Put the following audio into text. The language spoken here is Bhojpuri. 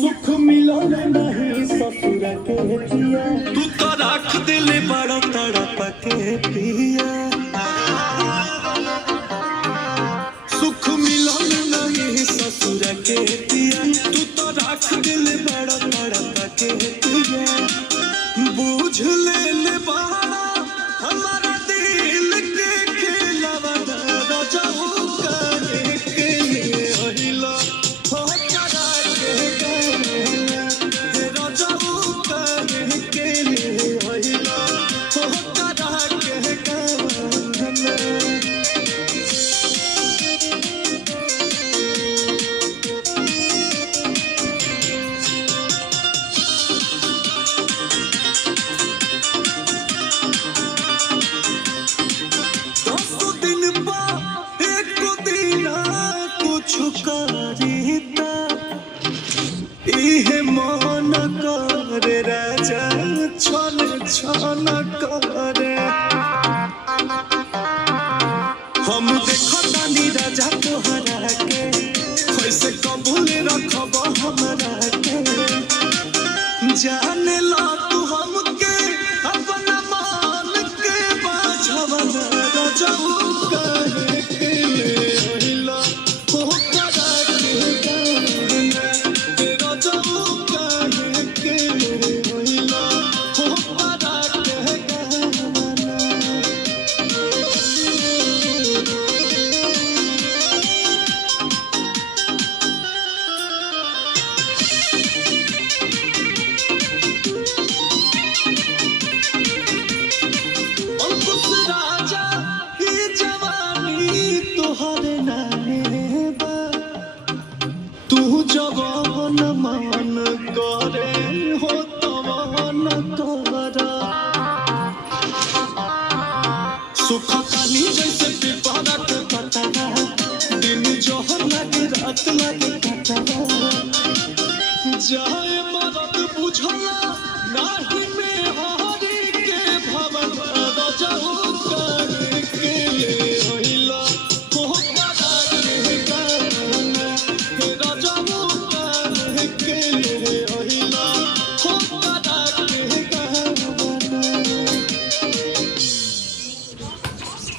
सुख मिलन नहीं ससुर के पिया, तू तो रख दिल बड़ा तड़प के पिया। सुख मिलन नहीं ससुर के पिया, तू तो रख दिल बड़ा तड़प के पिया। बूझ ले बड़ा हमारा दिल के खेलवा रजाऊ करे के लिए अहिला हो करा के रजाऊ करे के लिए अहिला हो करा के गाना। करीता इहे मन करे राजा छन छन करे। हम देखतानी राजा तोहरा के कैसे कबूल रखब हमरा के। जाने ला तू हमके अपना मान के बाझवन रजाऊ कहे के अहिला हो करा के गाना। रजाऊ कहे के अहिला हो करा के गाना। अंकुश राजा ही जवानी तोहर नामे बा, तू जवान मान करे हो तवान करा। सुख कानी जैसे पिपरा के पतरा, दिन जोहर लगे रात लगे कटरा।